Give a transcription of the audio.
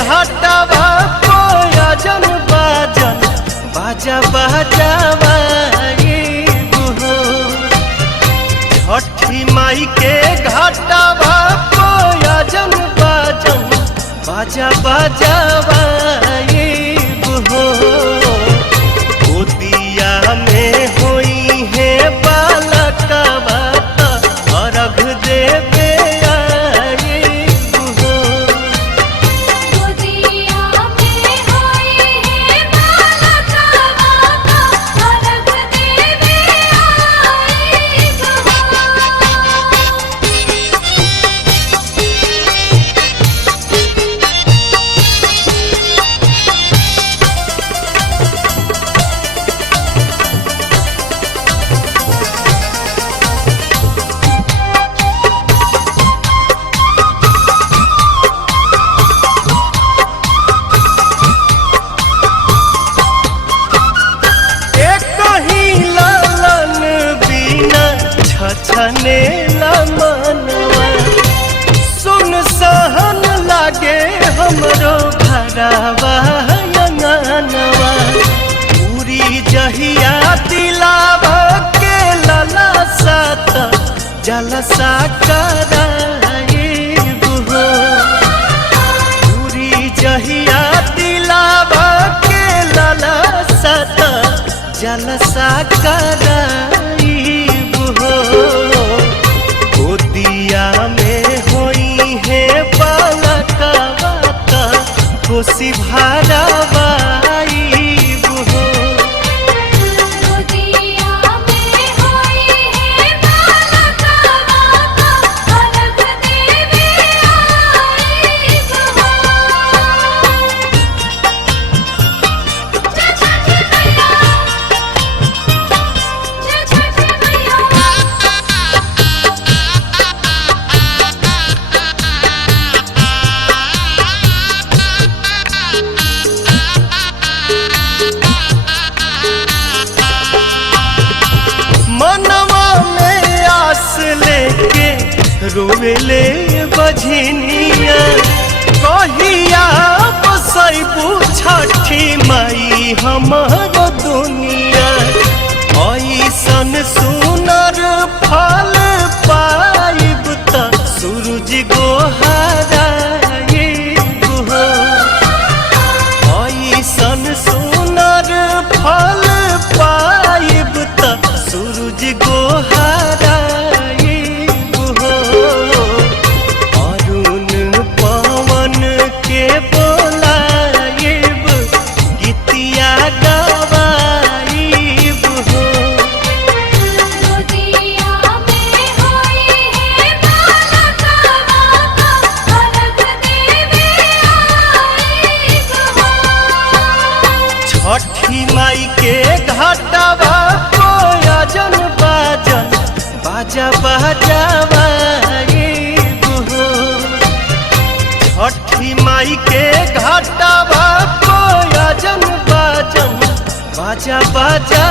घाटवा कोयजन बाजन बाजा बजावाइबु हो। छठी माई के घाटवा कोयजन बाजन बाजा बजावाइबु हो। गोदिया में होई है बालकवा अर्घ देवे छने मनवा सुन सहन लागे हमरो घरवा अंगनवा। पूरी जहिया दिलावा के लला सात जलसा कराइबु हो। पूरी जहिया दिलावा के लला सात जलसा कराइबु हो। गोदिया में होई है बालकवा कोसी भरावाइबु हो। गोदिया में होई है बालकवा अर्घ देवे आइबु हो। मनवा में आस लेके रोवेले बझनिया कहिया बसैबू छठी माई हमर दुनिया। ऐसन सुनर फल पाइब त सूरज गोहराइबु हो। ऐसन सुनर फल पाइब त सूरज गोहराइबु हो। अरुण पवन के बोलाइब गीतिया गवाइबु हो। गोदिया में होई है बालकवा अर्घ देवे आइबु हो। छठी माई के घाटवा कोयजन बाजन बाजा बजावाइबु हो। छठी माई के घाटवा कोयजन बाजन बाजा बजा